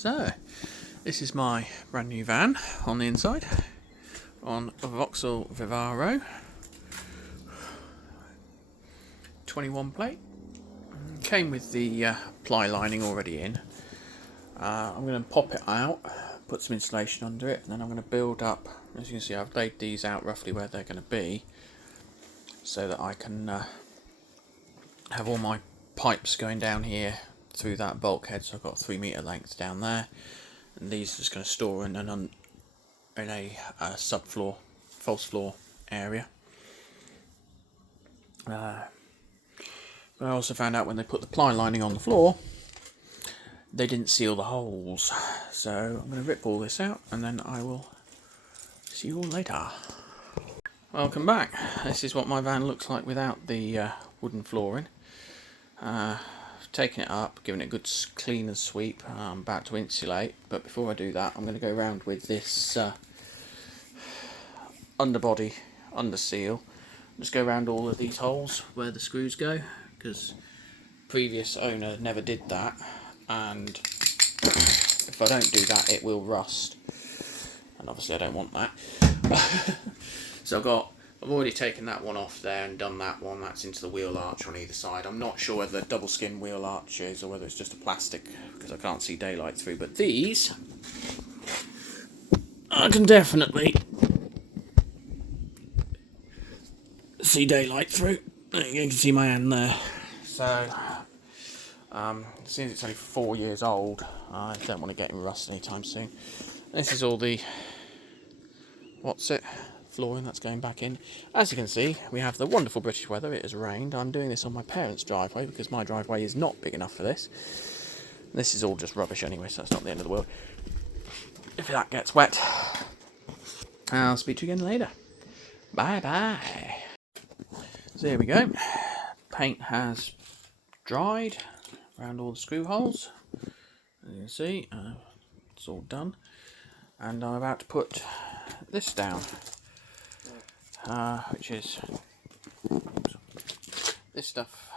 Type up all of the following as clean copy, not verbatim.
So, this is my brand new van on the inside, on a Vauxhall Vivaro, 21 plate. Came with the ply lining already in. I'm going to pop it out, put some insulation under it, and then I'm going to build up. As you can see, I've laid these out roughly where they're going to be, so that I can have all my pipes going down here through that bulkhead. So I've got 3 metre length down there, and these are just going to store in a subfloor, false floor area. I also found out when they put the ply lining on the floor, they didn't seal the holes. So I'm going to rip all this out, and then I will see you all later. Welcome back. This is what my van looks like without the wooden flooring. Taking it up, giving it a good clean and sweep. I'm about to insulate, but before I do that, I'm going to go around with this underbody under seal. Just go around all of these holes where the screws go, because previous owner never did that, and if I don't do that, it will rust, and obviously I don't want that. So I've already taken that one off there and done that one. That's into the wheel arch on either side. I'm not sure whether the double skin wheel arch is or whether it's just a plastic, because I can't see daylight through, but these I can definitely see daylight through. You can see my hand there. So since it's only 4 years old, I don't want to get in rust anytime soon. This is all the flooring that's going back in. As you can see, we have the wonderful British weather. It has rained. I'm doing this on my parents' driveway because my driveway is not big enough for this. This is all just rubbish anyway, so that's not the end of the world. If that gets wet, I'll speak to you again later. Bye bye. So here we go. Paint has dried around all the screw holes. As you can see, it's all done. And I'm about to put this down, which is this stuff.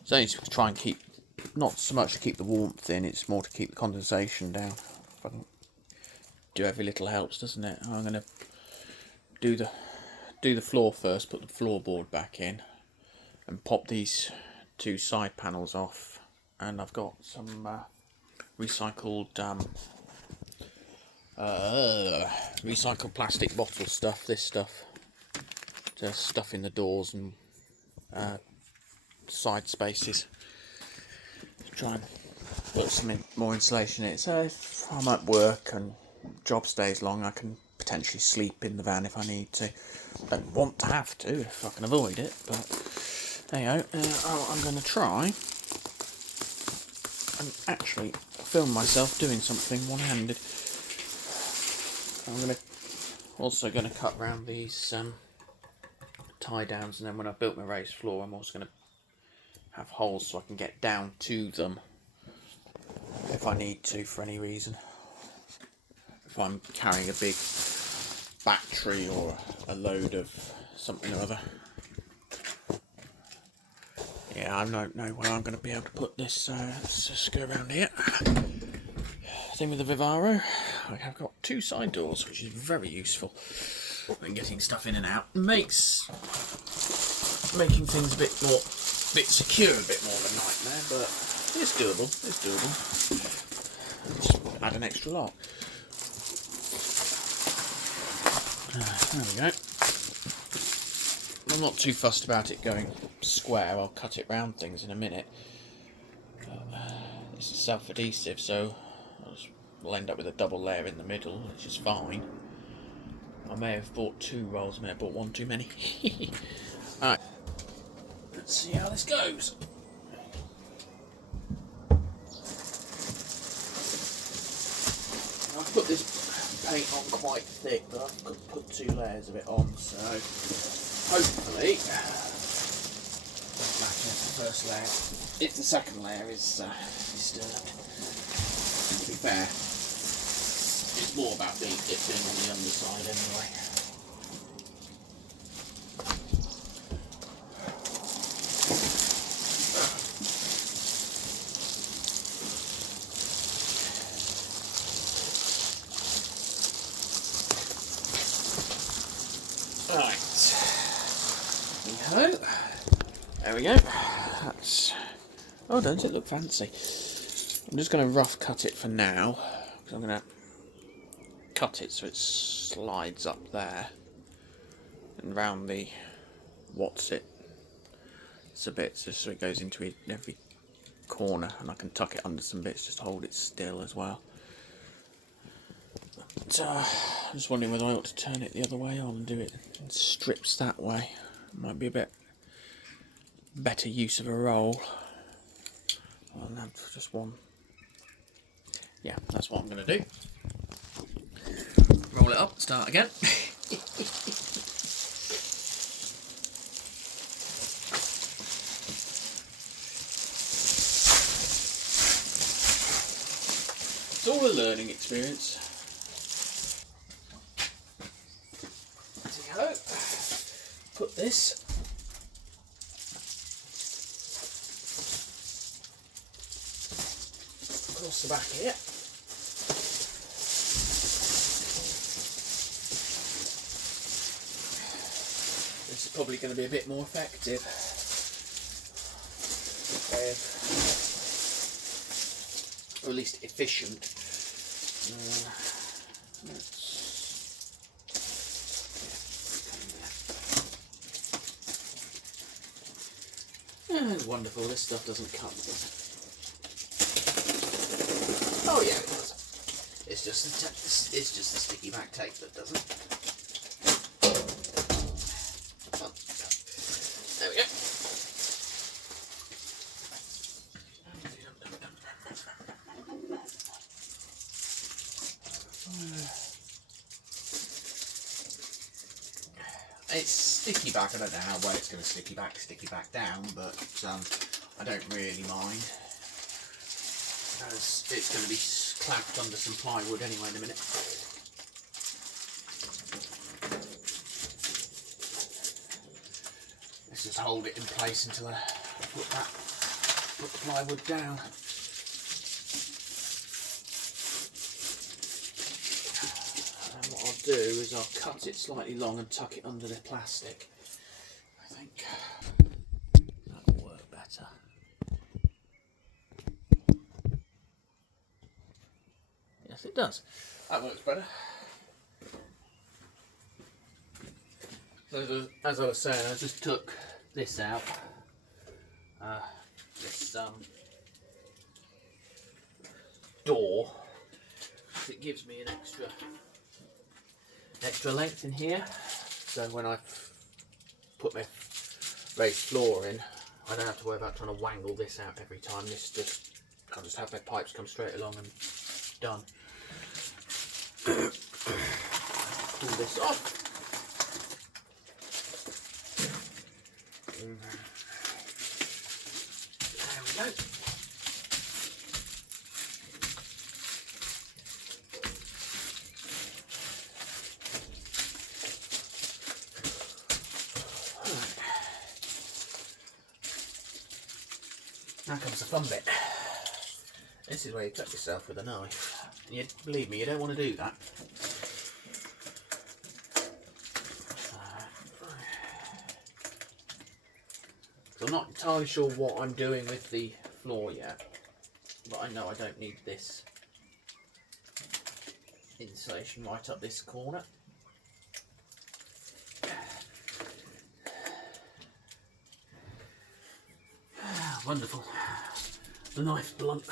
It's only to try and keep, not so much to keep the warmth in, it's more to keep the condensation down. If I can do every little helps, doesn't it? I'm going to do the floor first, put the floorboard back in, and pop these 2 side panels off. And I've got some recycled plastic bottle stuff. This stuff to stuff in the doors and side spaces. Try and put some more insulation in it. So if I'm at work and job stays long, I can potentially sleep in the van if I need to. Don't want to have to if I can avoid it, but there you go. I'm going to try and actually film myself doing something one-handed. I'm also going to cut around these tie downs, and then when I've built my raised floor, I'm also going to have holes so I can get down to them if I need to for any reason. If I'm carrying a big battery or a load of something or other. Yeah, I don't know where I'm going to be able to put this, let's just go around here. Same with the Vivaro. I've got 2 side doors, which is very useful when getting stuff in and out. Makes making things a bit secure a bit more of a nightmare, but it's doable. It's doable. Just add an extra lock. There we go. I'm not too fussed about it going square. I'll cut it round things in a minute. This is self-adhesive, so we'll end up with a double layer in the middle, which is fine. I may have bought 2 rolls, I may have bought 1 too many. Alright, let's see how this goes. I've put this paint on quite thick, but I've put 2 layers of it on, so hopefully that's the first layer. If the second layer is disturbed, to be fair, it's more about being dipping on the underside anyway. we go. That's... Oh, doesn't it look fancy? I'm just going to rough cut it for now. Because I'm going to cut it so it slides up there. And round the... what's it? It's a bit, just so it goes into every corner. And I can tuck it under some bits just to hold it still as well. But, I'm just wondering whether I ought to turn it the other way on and do it in strips that way. Might be a bit better use of a roll. I'll have just one. Yeah, that's what I'm going to do. Roll it up, start again. It's all a learning experience. So, put this across the back here. This is probably going to be a bit more effective. Or at least efficient. Wonderful, this stuff doesn't cut, does it? Oh yeah, it does. It's just the sticky back tape that doesn't. Oh, there we go. It's sticky back. I don't know how well it's going to sticky back down, but I don't really mind. It's going to be clamped under some plywood anyway in a minute. Let's just hold it in place until I put the plywood down. And what I'll do is I'll cut it slightly long and tuck it under the plastic. I think that'll work better. Yes, it does. That works better. So as I was saying, I just took this out. This door. It gives me an extra length in here. So when I put my raised floor in, I don't have to worry about trying to wangle this out every time. I'll just have my pipes come straight along and done. Pull this off. There we go. Now comes the fun bit. This is where you cut yourself with a knife. And believe me, you don't want to do that. So I'm not entirely sure what I'm doing with the floor yet, but I know I don't need this insulation right up this corner. Wonderful. The knife's blunt.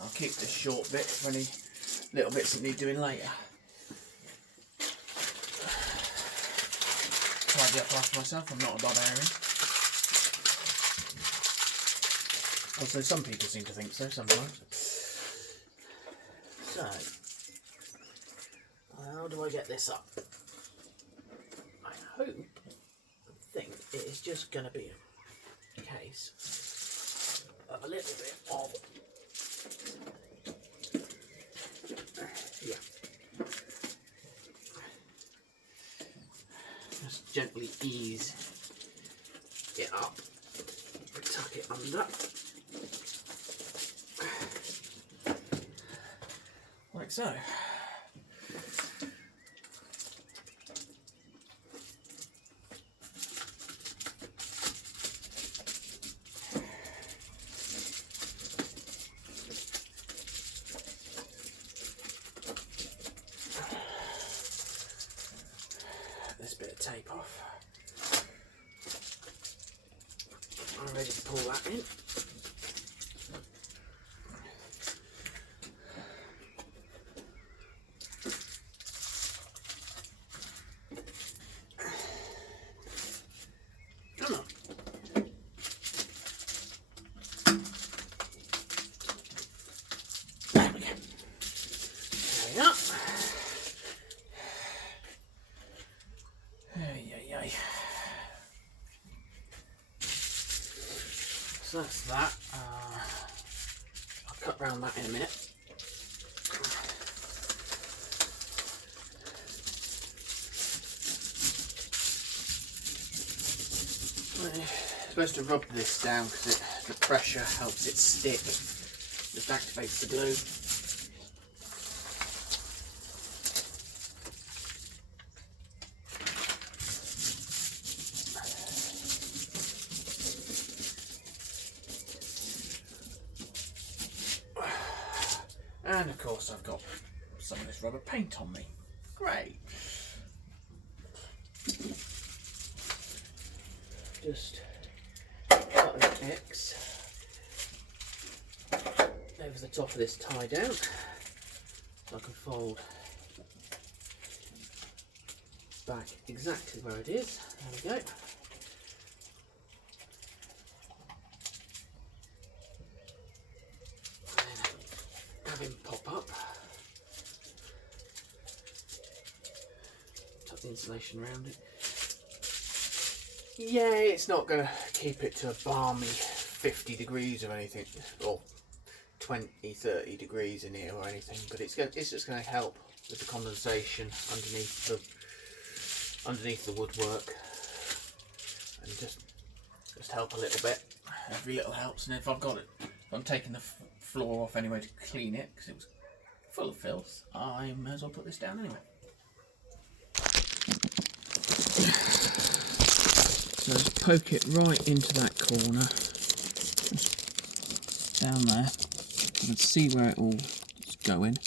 I'll keep this short bit for any little bits that need doing later. Tidy up after myself, I'm not a barbarian. Also, some people seem to think so sometimes. So, how do I get this up? I think it is just going to be a case of a little bit of, gently ease it up, tuck it under, like so. This bit of tape off. I'm ready to pull that in. Come on. There we go. There we are. So that's that. I'll cut round that in a minute. You're supposed to rub this down because the pressure helps it stick. Just activates the glue. And of course I've got some of this rubber paint on me. Great. Just cut an X over the top of this tie down so I can fold back exactly where it is. There we go. Have him pop up. Tuck the insulation around it. Yeah, it's not going to keep it to a balmy 50 degrees or anything, or 20-30 degrees in here or anything, but it's just going to help with the condensation underneath the woodwork, and just help a little bit. Every little helps, and if I'm taking the floor off anyway to clean it because it was full of filth, I may as well put this down anyway. So just poke it right into that corner, just down there. You can see where it all is going,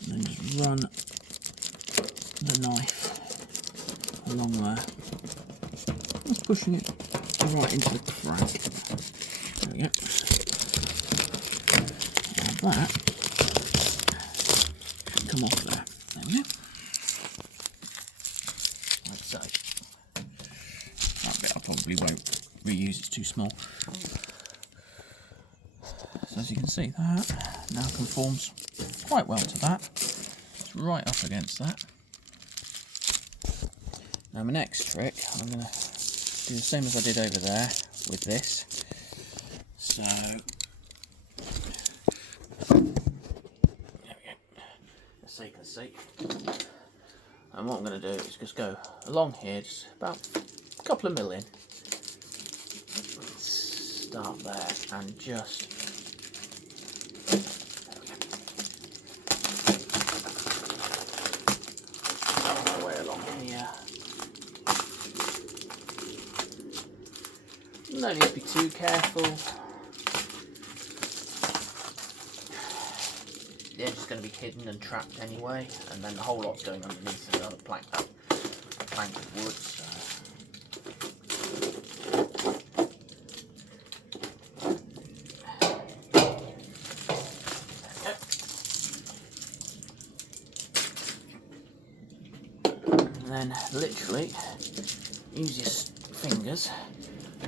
and then just run the knife along there, just pushing it right into the crack. There we go. Now that should come off there. There we go. Like so. That bit I probably won't reuse, it's too small. So as you can see, that now conforms quite well to that. It's right up against that. Now my next trick, I'm going to do the same as I did over there with this. So there we go. That's so you can see. And what I'm going to do is just go along here, just about a couple of mil in. Start there and just all the way along here. No need to be too careful. The edge is going to be hidden and trapped anyway, and then the whole lot's going underneath another plank of wood. So. And then literally use your fingers.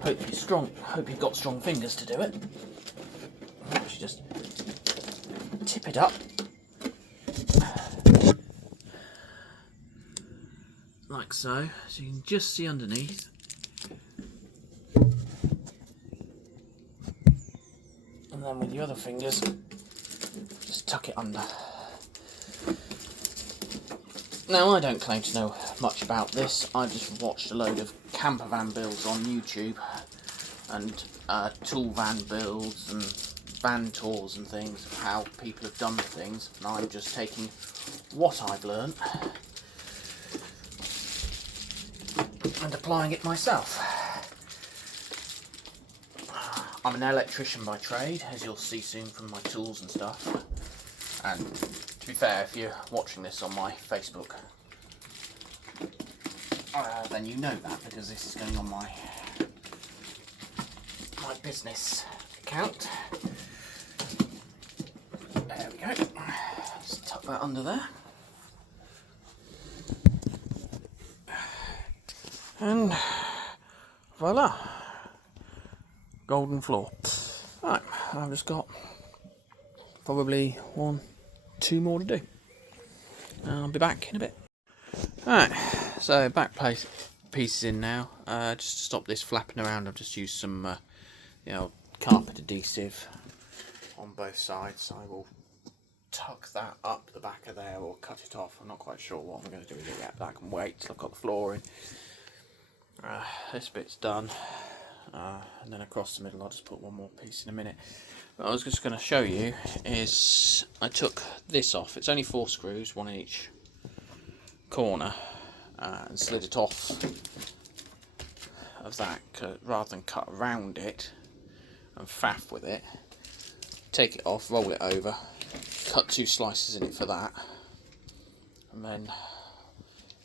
Hope you've got strong fingers to do it. You just tip it up. Like so. So you can just see underneath. And then with your other fingers, just tuck it under. Now, I don't claim to know much about this. I just watched a load of camper van builds on YouTube and tool van builds and van tours and things of how people have done things, and I'm just taking what I've learned and applying it myself. I'm an electrician by trade, as you'll see soon from my tools and stuff. And to be fair, if you're watching this on my Facebook, then you know that, because this is going on my business account. There we go. Just tuck that under there. And voila, golden floor. Right, I've just got probably 1, 2 more to do. I'll be back in a bit. Alright, so back pieces in now. Just to stop this flapping around, I've just used some carpet adhesive on both sides. I will tuck that up the back of there or cut it off. I'm not quite sure what I'm going to do with it yet, but I can wait till I've got the floor in. This bit's done, and then across the middle I'll just put one more piece in a minute. What I was just going to show you is I took this off. It's only 4 screws, 1 in each corner, and slid it off of that rather than cut around it and faff with it. Take it off, roll it over, cut 2 slices in it for that, and then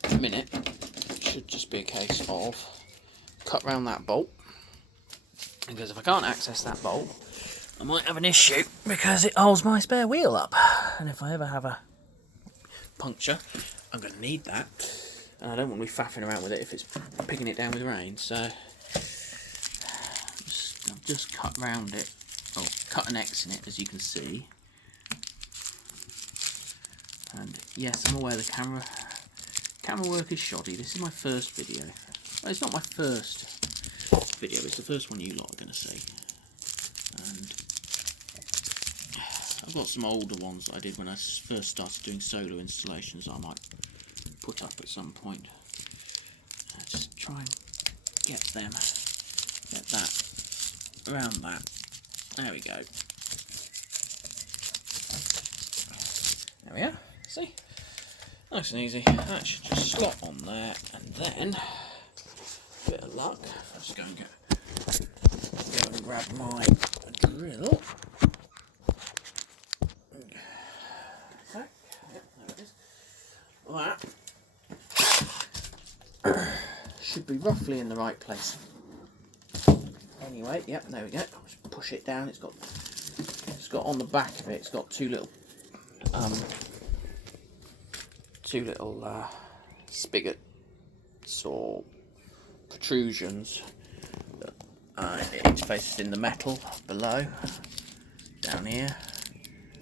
in a minute it should just be a case of cut round that bolt, because if I can't access that bolt I might have an issue, because it holds my spare wheel up, and if I ever have a puncture I'm going to need that, and I don't want to be faffing around with it if it's picking it down with rain. So I've just cut round it, or cut an X in it, as you can see. And yes, I'm aware the camera work is shoddy. This is my first video. Well, it's not my first video, it's the first one you lot are going to see. And I've got some older ones that I did when I first started doing solar installations I might put up at some point. Just try and get that around that. There we go. There we are. See? Nice and easy. That should just slot on there, and then a bit of luck. I'll just go and grab my drill. Okay. Yep, there it is. That should be roughly in the right place. Anyway, yep, there we go. I'll just push it down. It's got on the back of it, it's got two little spigots or protrusions that interfaces in the metal below, down here.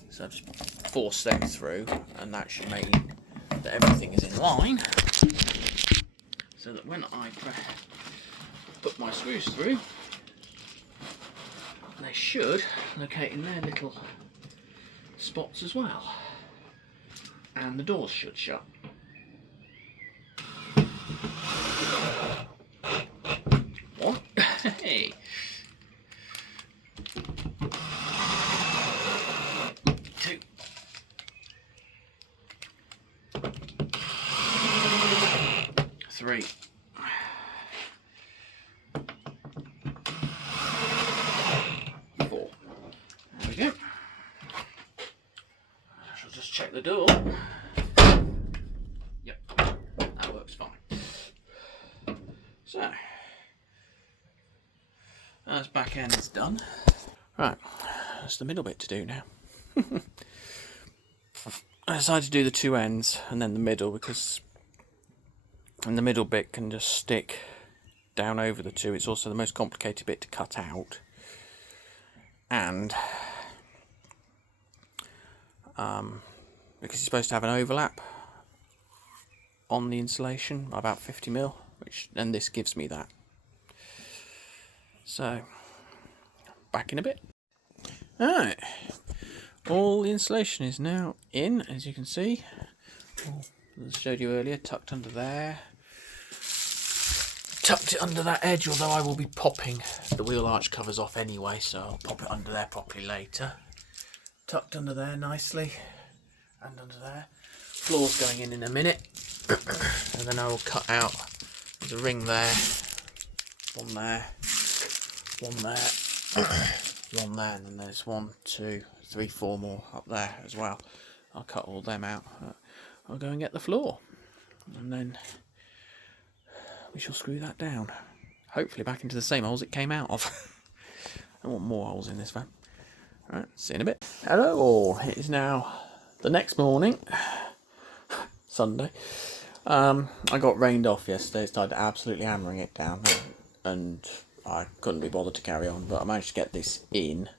So I've just forced them through, and that should mean that everything is in line, so that when I put my screws through, they should locate in their little spots as well, and the doors should shut. What? Hey. 2. 3. 4. There we go. I shall just check the door. Yep, that works fine. So, that's back end is done. Right, that's the middle bit to do now. I decided to do the 2 ends and then the middle, because the middle bit can just stick down over the 2. It's also the most complicated bit to cut out, and because you're supposed to have an overlap on the insulation, about 50mm, and this gives me that. So, back in a bit. Alright, all the insulation is now in, as you can see. All as I showed you earlier, tucked under there. Tucked it under that edge, although I will be popping the wheel arch covers off anyway, so I'll pop it under there properly later. Tucked under there nicely, and under there. Floor's going in a minute, and then I will cut out, there's a ring there, one there, one there, one there, and then there's 1, 2, 3, 4 more up there as well. I'll cut all them out. I'll go and get the floor, and then we shall screw that down. Hopefully back into the same holes it came out of. I want more holes in this van. Alright, see you in a bit. Hello all, it is now the next morning, Sunday. I got rained off yesterday, started absolutely hammering it down, and I couldn't be bothered to carry on, but I managed to get this in,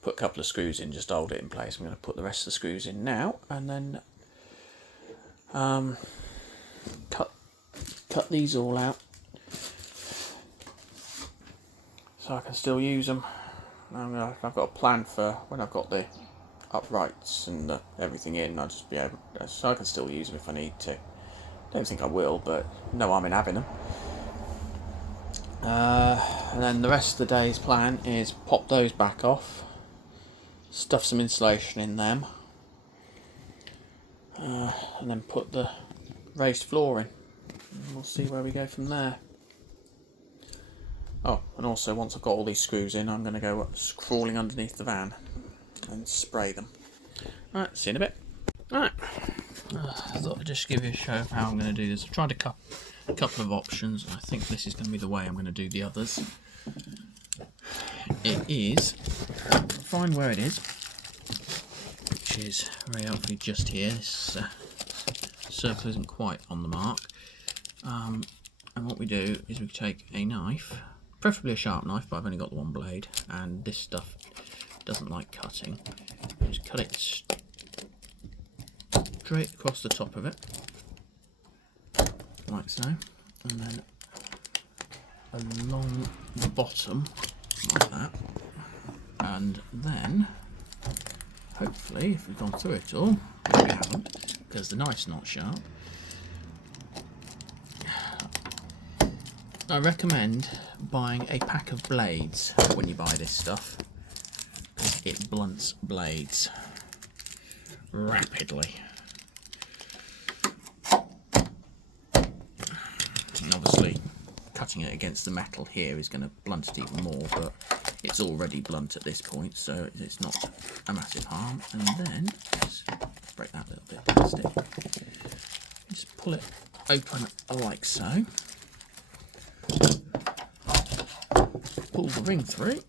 put a couple of screws in just to hold it in place. I'm going to put the rest of the screws in now, and then cut these all out so I can still use them. I've got a plan for when I've got the uprights and everything in, I'll just be able to, so I can still use them if I need to. Don't think I will, but no harm in having them. And then the rest of the day's plan is pop those back off, stuff some insulation in them, and then put the raised floor in. And we'll see where we go from there. Oh, and also once I've got all these screws in, I'm going to go crawling underneath the van and spray them. Alright, see you in a bit. Alright, I thought I'd just give you a show of how I'm going to do this. I've tried a couple of options, and I think this is going to be the way I'm going to do the others. It is, find where it is, which is very helpfully just here. This circle isn't quite on the mark. And what we do is we take a knife, preferably a sharp knife, but I've only got the one blade, and this stuff doesn't like cutting. Just cut it straight across the top of it, like so, and then along the bottom, like that, and then, hopefully, if we've gone through it all, which we haven't, because the knife's not sharp, I recommend buying a pack of blades when you buy this stuff, because it blunts blades rapidly. And obviously cutting it against the metal here is going to blunt it even more, but it's already blunt at this point, so it's not a massive harm. And then just break that little bit of plastic, just pull it open like so. Pull the ring through,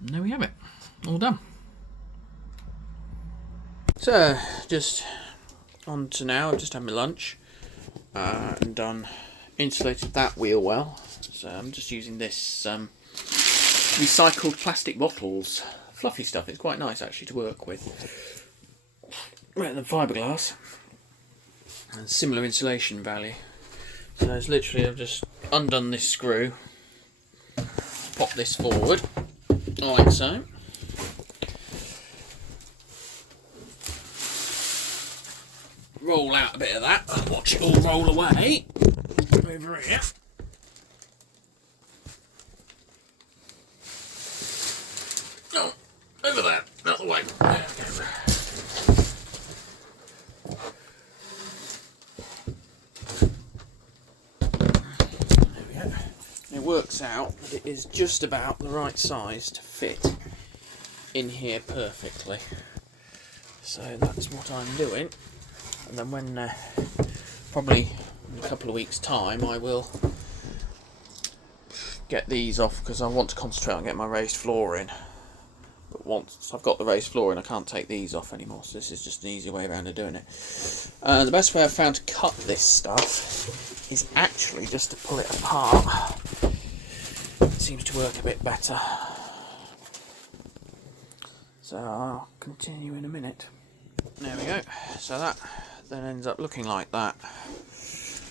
and there we have it, all done. So just on to now, I've just had my lunch and insulated that wheel well. So I'm just using this recycled plastic bottles, fluffy stuff. It's quite nice actually to work with, rather than fiberglass, and similar insulation value. So it's literally, I've just undone this screw, pop this forward, like so. Roll out a bit of that and watch it all roll away over here. No, over there, out the way. There we go. Works out that it is just about the right size to fit in here perfectly. So that's what I'm doing, and then when probably in a couple of weeks time I will get these off, because I want to concentrate on getting my raised floor in. But once I've got the raised floor in, I can't take these off anymore, so this is just an easy way around of doing it. The best way I've found to cut this stuff is actually just to pull it apart. It seems to work a bit better. So I'll continue in a minute. There we go. So that then ends up looking like that.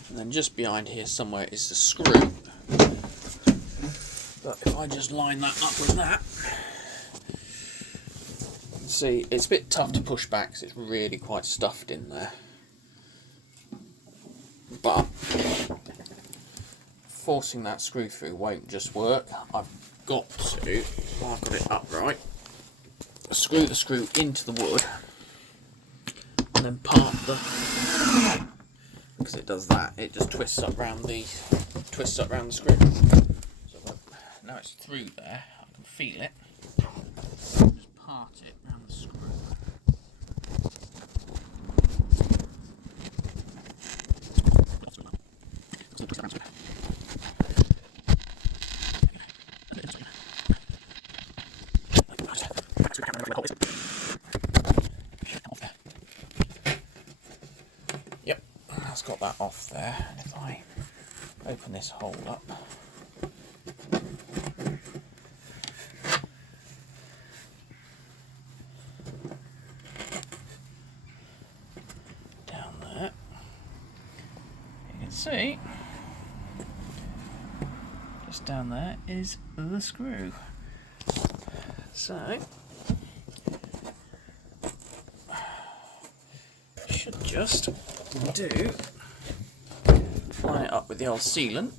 And then just behind here somewhere is the screw. But if I just line that up with that, see, it's a bit tough to push back because it's really quite stuffed in there. But forcing that screw through won't just work. I've got to, while I've got it upright, screw the screw into the wood and then part the, because it does that, it just twists up round the screw. So now it's through there, I can feel it. Just part it round the screw. Yep, that's got that off there. And if I open this hole up, down there, you can see, just down there is the screw. So, should just do, line it up with the old sealant.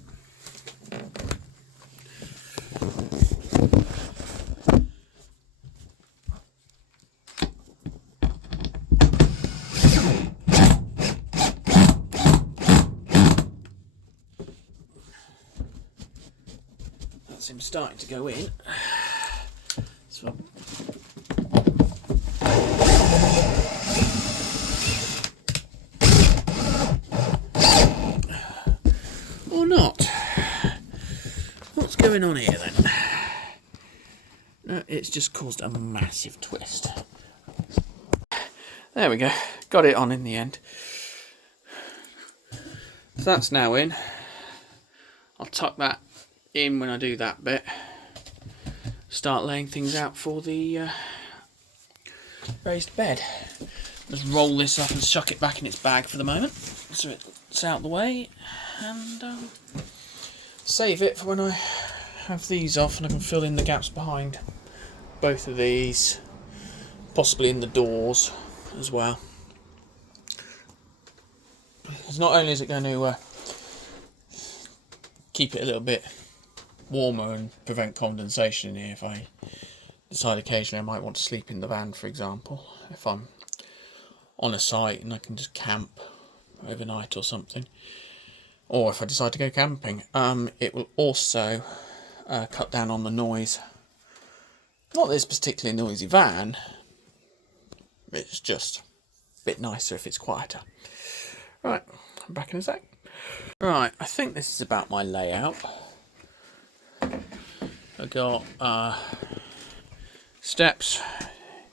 That's him starting to go in. So, or not. What's going on here then? No, it's just caused a massive twist. There we go. Got it on in the end. So that's now in. I'll tuck that in when I do that bit. Start laying things out for the raised bed. Just roll this up and chuck it back in its bag for the moment, so it's out of the way, and save it for when I have these off and I can fill in the gaps behind both of these, possibly in the doors as well. Because not only is it going to keep it a little bit warmer and prevent condensation in here if I decide occasionally I might want to sleep in the van, for example, if I'm on a site and I can just camp overnight or something, or if I decide to go camping. It will also cut down on the noise. Not this particularly noisy van, it's just a bit nicer if it's quieter. Right, I'm back in a sec. Right, I think this is about my layout. I got steps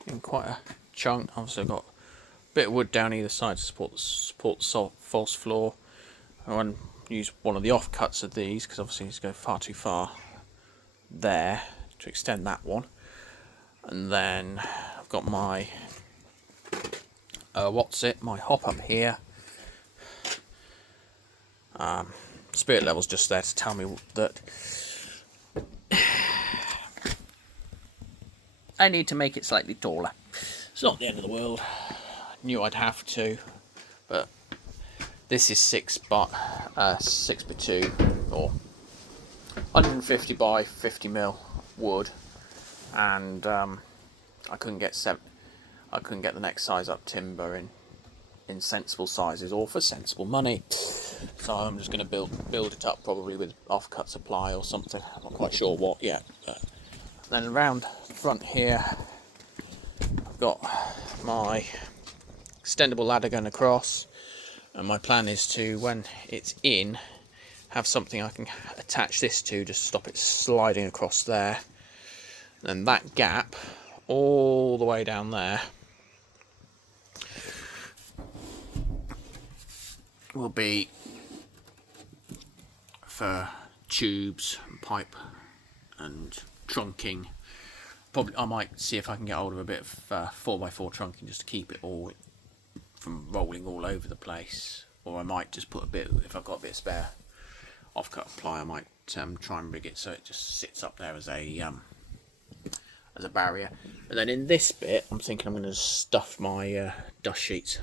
in quite a chunk. Obviously I've got a bit of wood down either side to support the false floor. I want to use one of the offcuts of these because obviously it's going far too far there to extend that one. And then I've got my my hop up here. Spirit level's just there to tell me that I need to make it slightly taller. It's not the end of the world. I knew I'd have to, but this is 6x2 or 150 by 50 mil wood, and I couldn't get the next size up timber in sensible sizes or for sensible money. So I'm just going to build it up probably with offcut supply or something. I'm not quite sure what yet. But then around front here, I've got my extendable ladder going across, and my plan is to, when it's in, have something I can attach this to just stop it sliding across there. And that gap all the way down there will be for tubes, and pipe and trunking. Probably I might see if I can get hold of a bit of 4x4 trunking just to keep it all from rolling all over the place, or I might just put a bit, if I've got a bit of spare offcut ply, I might try and rig it so it just sits up there as a as a barrier. And then in this bit, I'm thinking I'm going to stuff my dust sheets.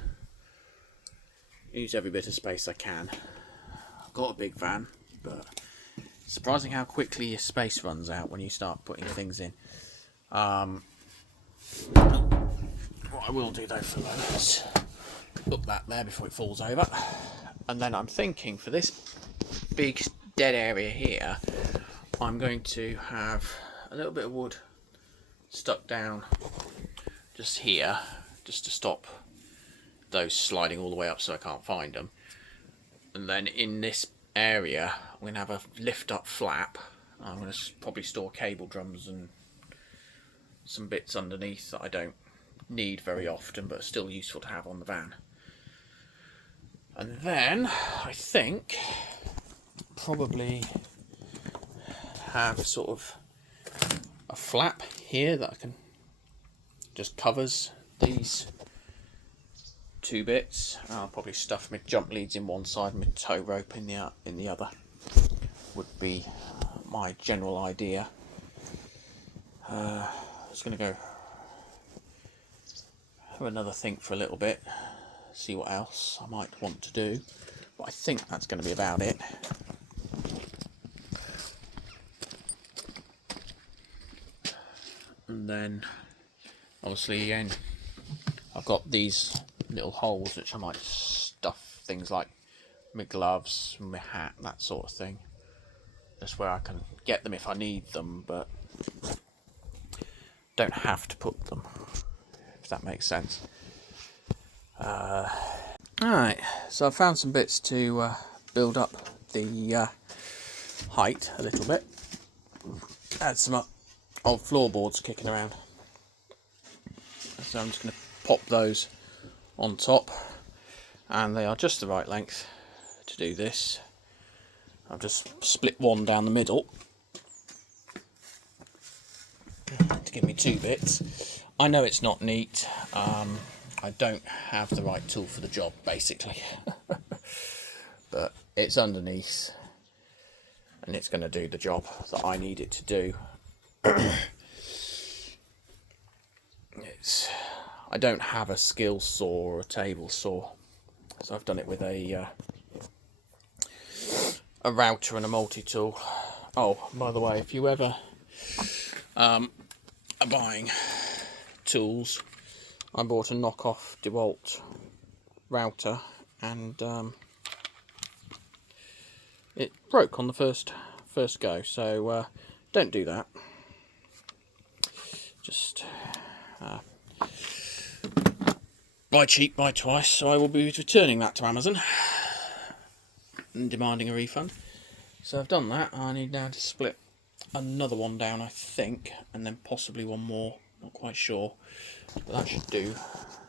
Use every bit of space I can. I've got a big van, but it's surprising how quickly your space runs out when you start putting things in. What I will do though for that is put that there before it falls over. And then I'm thinking for this big dead area here, I'm going to have a little bit of wood stuck down just here, just to stop those sliding all the way up so I can't find them. And then in this area, I'm going to have a lift up flap. I'm going to probably store cable drums and some bits underneath that I don't need very often, but are still useful to have on the van. And then I think probably have sort of a flap here that I can just covers these two bits. I'll probably stuff my jump leads in one side and my tow rope in the other. Would be my general idea. I was going to go have another think for a little bit, see what else I might want to do, but I think that's going to be about it. And then obviously again I've got these little holes which I might stuff things like my gloves, my hat, that sort of thing, just where I can get them if I need them, but don't have to put them, if that makes sense. Alright, so I've found some bits to build up the height a little bit. Had some old floorboards kicking around, so I'm just going to pop those on top, and they are just the right length to do this. I've just split one down the middle to give me two bits. I know it's not neat. I don't have the right tool for the job, basically. But it's underneath and it's going to do the job that I need it to do. I don't have a skill saw or a table saw, so I've done it with a router and a multi-tool. Oh, by the way, if you ever are buying tools, I bought a knockoff DeWalt router and it broke on the first go, so don't do that. Just buy cheap, buy twice. So I will be returning that to Amazon and demanding a refund. So I've done that. I need now to split another one down, I think, and then possibly one more, not quite sure, but that should do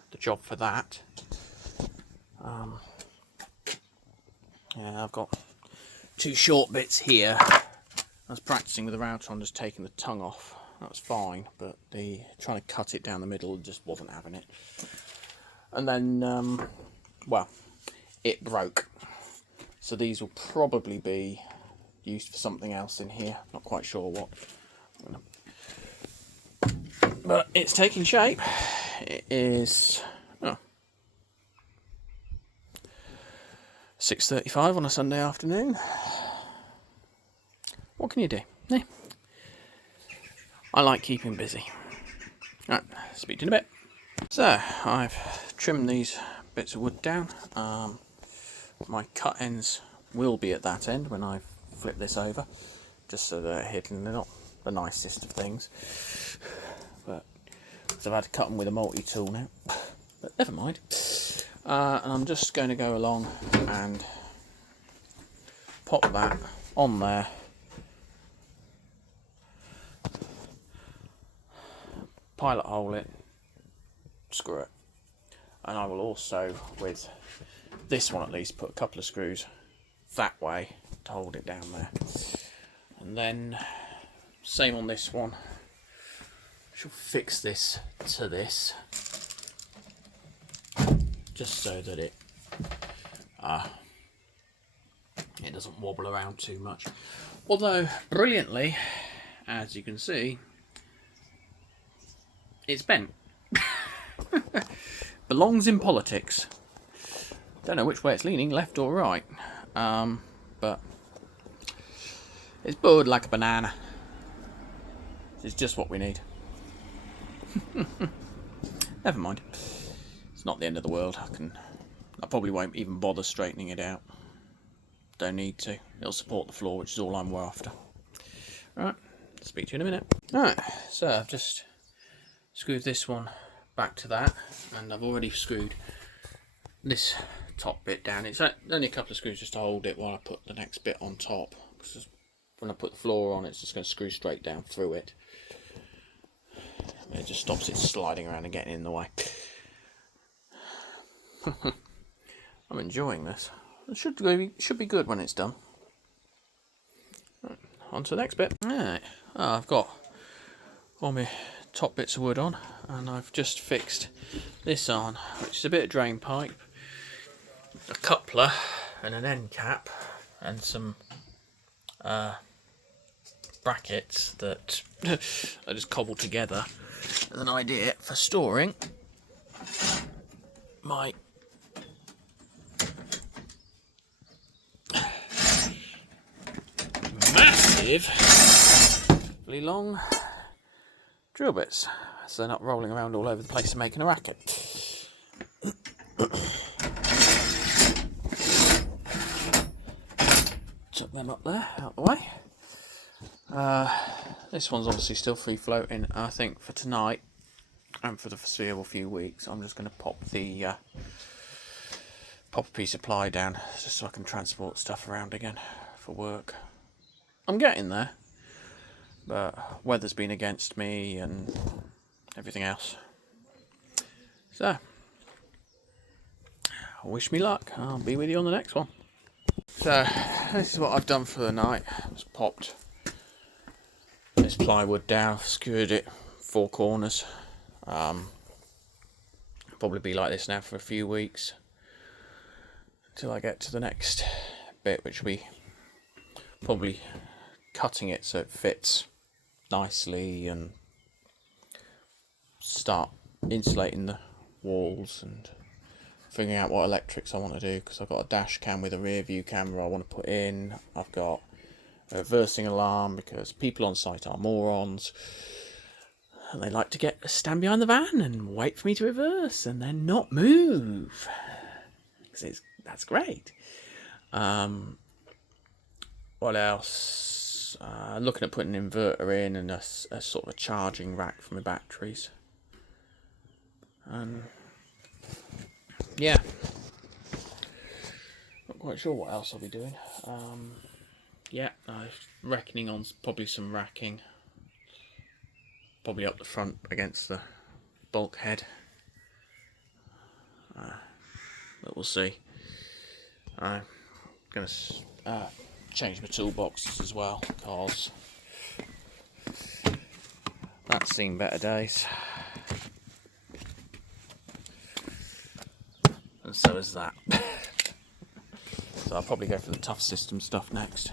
the job for that. Yeah, I've got two short bits here. I was practicing with the router on just taking the tongue off. That was fine, but trying to cut it down the middle just wasn't having it. And then, well, it broke. So these will probably be used for something else in here. Not quite sure what. But it's taking shape. It is 6:35 on a Sunday afternoon. What can you do? Yeah. I like keeping busy. Right, speak to you in a bit. So I've trimmed these bits of wood down. My cut ends will be at that end when I flip this over, just so they're hidden. They're not the nicest of things, but I've had to cut them with a multi-tool now, but never mind. And I'm just going to go along and pop that on there, pilot hole it, screw it, and I will also, with this one at least, put a couple of screws that way to hold it down there. And then same on this one. Shall fix this to this, just so that it doesn't wobble around too much. Although brilliantly, as you can see, It's bent. Belongs in politics. Don't know which way it's leaning, left or right. But it's bowed like a banana. It's just what we need. Never mind. It's not the end of the world. I probably won't even bother straightening it out. Don't need to. It'll support the floor, which is all I'm after. Alright, speak to you in a minute. Alright, so I've just screwed this one back to that, and I've already screwed this top bit down. It's only a couple of screws just to hold it while I put the next bit on top, because when I put the floor on, it's just going to screw straight down through it. It just stops it sliding around and getting in the way. I'm enjoying this. It should be good when it's done. Right, on to the next bit. Alright, I've got all my top bits of wood on, and I've just fixed this on, which is a bit of drain pipe, a coupler and an end cap, and some brackets that I just cobbled together as an idea for storing my massive, really long drill bits, so they're not rolling around all over the place and making a racket. Chuck them up there, out the way. This one's obviously still free floating. I think for tonight and for the foreseeable few weeks, I'm just going to pop a piece of ply down just so I can transport stuff around again for work. I'm getting there, but weather's been against me and everything else. So, wish me luck. I'll be with you on the next one. So, this is what I've done for the night. I've just popped this plywood down, secured it 4 corners. Probably be like this now for a few weeks until I get to the next bit, which will be probably cutting it so it fits nicely and start insulating the walls and figuring out what electrics I want to do, because I've got a dash cam with a rear view camera I want to put in. I've got a reversing alarm because people on site are morons and they like to stand behind the van and wait for me to reverse and then not move, because that's great. What else? Looking at putting an inverter in and a sort of a charging rack for my batteries. And yeah, not quite sure what else I'll be doing. Yeah, I'm reckoning on probably some racking, probably up the front against the bulkhead, but we'll see. I'm going to change my toolboxes as well, because that's seen better days, and so is that. So I'll probably go for the tough system stuff next.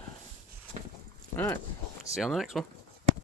Alright, see you on the next one.